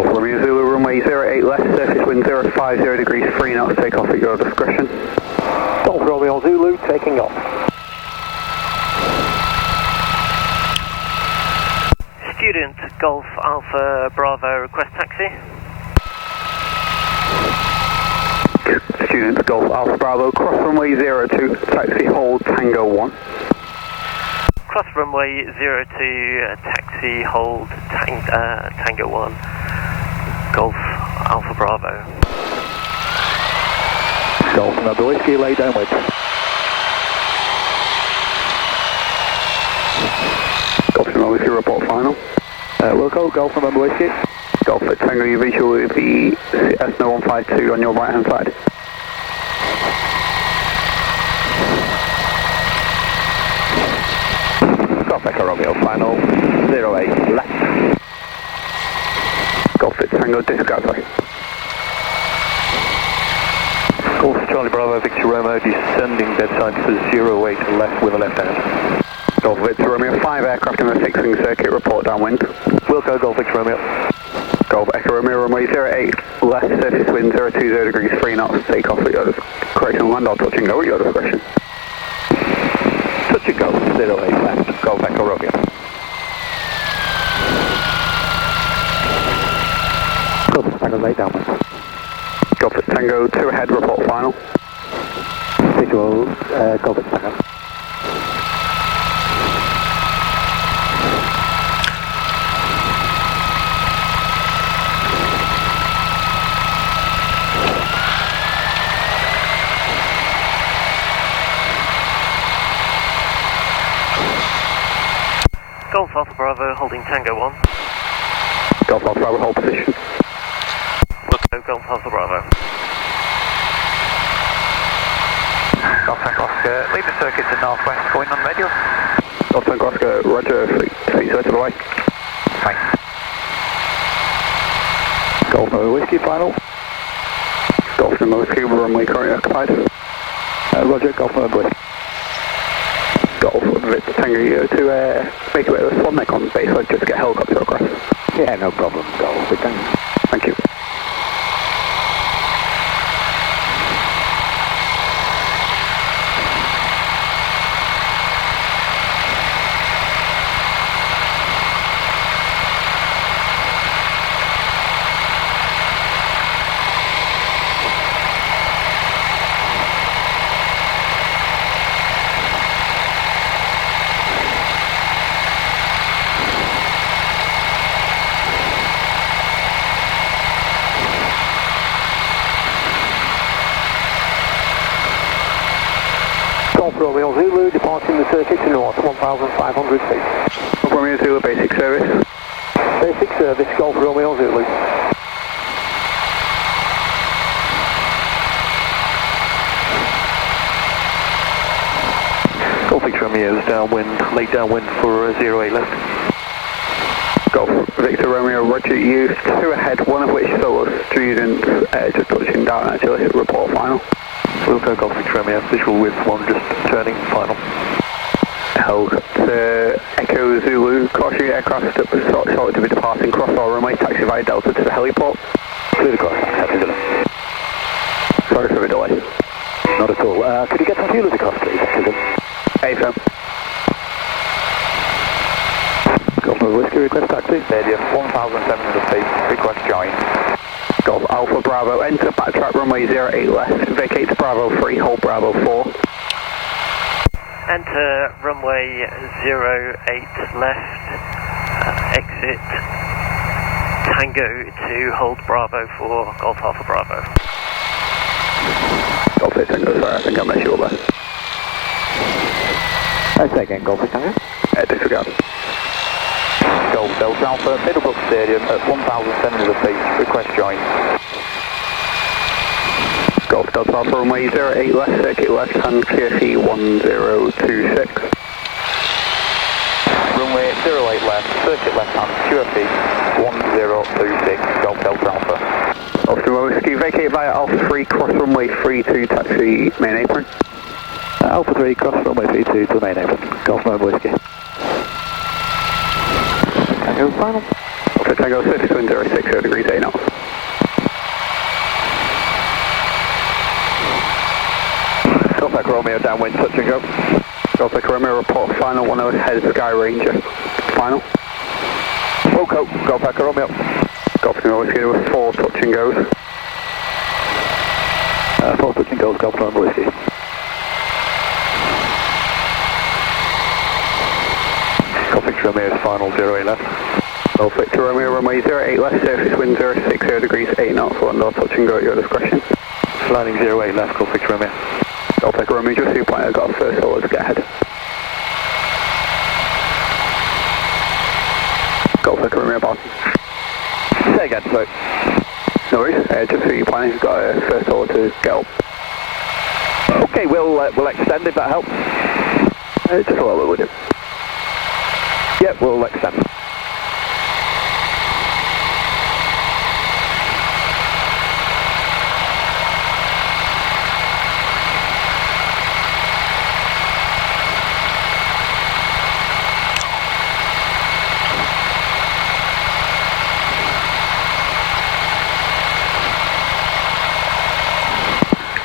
Golf Romeo Zulu, runway 08 left, surface wind 050 degrees, 3 knots, take off at your discretion. Golf Romeo Zulu, taking off. Student Golf Alpha Bravo, request taxi. Student Golf Alpha Bravo, cross runway 02, taxi hold Tango 1. Cross runway 02, taxi hold Tango 1, Golf Alpha Bravo. Golf November Whiskey, lay downwind. Golf November Whiskey, report final. Wilco, Golf November Whiskey. Golf at Tango, you visual with the S0152 on your right hand side. Golf Echo Romeo, final 08 left. Golf at Tango, disregard, sorry. Golf Charlie Bravo, Victor Romeo, descending bedside for 08 left with a left hand. Golf Victor Romeo, 5 aircraft in the fixing circuit, report downwind. Wilco, Golf Victor Romeo. Golf Echo Romeo, runway 08 left, surface wind 020 degrees, 3 knots, take off at your correction, land or touch and go at your discretion. Touch and go, 08 left, Golf Echo Romeo. Golf Tango, lay downwind. Golf at Tango, 2 ahead, report final. Visual, Golf at Tango. Golf Alpha Bravo, holding Tango 1. Golf Alpha Bravo, hold position. Wilco, Golf Alpha Bravo. Golf Tango Oscar, leave the circuit to northwest, going on radio. Golf Tango Oscar, roger, fleet clear to the right. Thanks. Golf November Whiskey, final. Golf November Whiskey, runway currently occupied. Roger, Golf November Whiskey. Golf Victor Tango, you to make it with a swan neck on the base, so just get helicopter across. Yeah, no problem, Golf Victor Tango. Thank you. Golf Romeo Zulu, departing the circuit to north, 1,500 feet. Golf Romeo Zulu, basic service. Basic service, Golf Romeo Zulu. Golf Victor Romeo is downwind, late downwind for 08 left. Golf Victor Romeo, roger, you 2 ahead, one of which still a student, just touching down actually, report final. Wilco, Golf Victor Romeo, visual with 1 just turning, final. Helicopter Echo Zulu, caution aircraft shortly to be departing cross our runway, taxi via Delta to the heliport. Clear the cross, taxi Zulu. Sorry for the delay. Not at all. Could you get some fuel at the cross, please, taxi Zulu? AFM. Golf November Whiskey, request taxi. Stadium, 1,700 feet, request join. Golf Alpha Bravo, enter backtrack runway 08 left, vacate to Bravo 3, hold Bravo 4. Enter runway 08 left, exit Tango 2, hold Bravo 4, Golf Alpha Bravo. Golf Victor Tango, sorry, I think I messed you up there. Let's say again, Golf Victor Tango. Disregard. Golf Delta Alpha, Middlebrook Stadium at 1,700 feet, request join. Golf Delta Alpha runway 08 left, circuit left hand, QFE 1026. Runway 08 left, circuit left hand, QFE 1026, Golf Delta Alpha. Golf November Whiskey, vacate via Alpha 3, cross runway 32, taxi main apron. Alpha 3, cross runway 32 to the main apron, Golf November Whiskey. Tango final. Golf Tango, surface wind 060 degrees, 8 knots. Golf Echo Romeo, downwind, touch and go. Golf Echo Romeo, report final 10 head Sky Ranger. Final. Wilco, Golf Echo Romeo. Golf Echo Romeo with 4 touch and goes. 4 touch and goes, Golf Romeo Whiskey. Golf Victor Romeo, final 08 left. Golf Victor Romeo, runway 08 left, surface wind 060 degrees, 8 knots, one door, touch and go at your discretion. Landing 08 left, Golf Victor Romeo. Golf Echo Romeo, just 2 point, I've got a first order to get ahead. Golf Echo Romeo, bottom. Say again, sorry. No worries, just 2 point, I've got a first order to get up. Okay, we'll extend if that helps. Just a little bit, would it? Yep, we'll extend.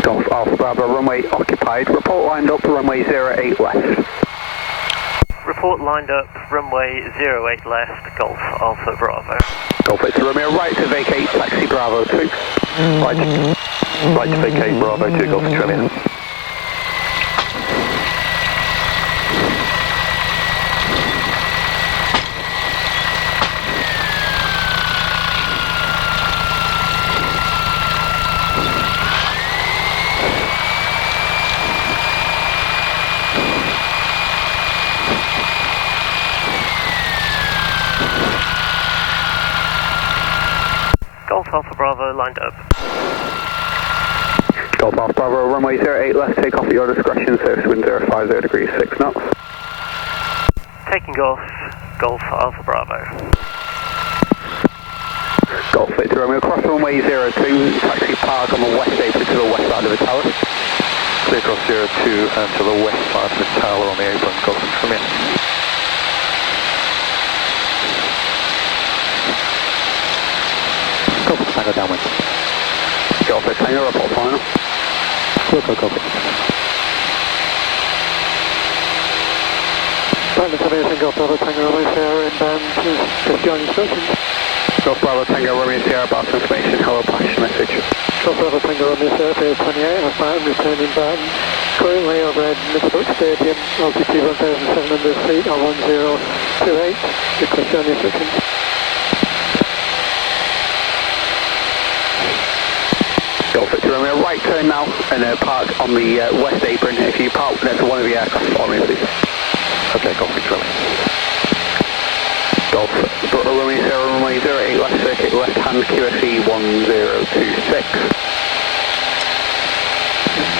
Golf Alpha Bravo, runway occupied, report lined up, runway 08 left. Report lined up, runway 08 left, Golf Alpha Bravo. Golf Victor Romeo, right to vacate, taxi Bravo 2. Right to vacate, Bravo 2, Golf Victor Romeo. Golf Alpha Bravo lined up. Golf Alpha Bravo, runway 08 left, take off at your discretion, surface wind 050 degrees, 6 knots. Taking off, Golf Alpha Bravo. Golf Victor Romeo, cross runway 02, taxi park on the west apron to the west side of the tower. Clear across 02 and to the west side of the tower on the apron, Golf Victor Romeo. Golf Victor Tango downwind. Golf Victor Tango, report final. Wilco, copy. Pilot Aviation Golf Bravo Tango Romeo Sierra inbound to just beyond instructions. Golf Bravo Tango Romeo Sierra, box information, hello, pass message. Golf Bravo Tango Romeo Sierra, Pier 28, outbound, returning bound. Currently overhead Middlebrook Stadium, altitude 1,700 feet on 1028. Request your instructions. Golf Victor Romeo, right turn now and park on the west apron. If you park next to one of the aircraft for me, please. Okay, Golf Victor Romeo. Golf Romeo Sierra, runway 08 left, circuit left hand, QSE 1026.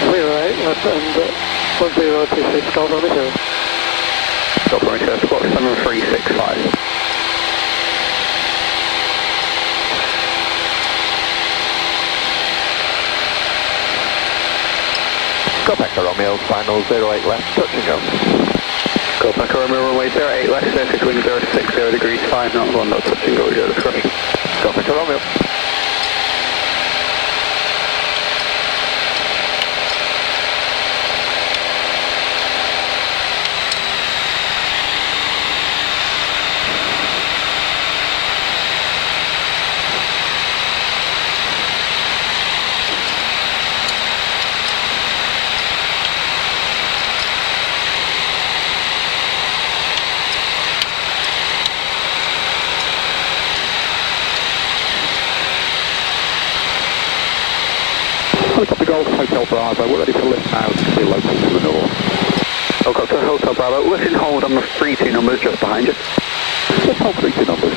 08 left and 1026 Golf Romeo Sierra. Golf Romeo Sierra, squawk 7365. Golf Echo Romeo, final 08 left, touch and go. Golf Echo Romeo, runway 08 left, surface wind 060 degrees, 5 knots, 1 knot, touch and go at your discretion. Golf Echo Romeo. Helicopter Golf, Hotel Bravo, we're ready to lift now to be local to the north. Helicopter Hotel Bravo, lift and hold on the 32 numbers just behind you. Let's hold 32 numbers.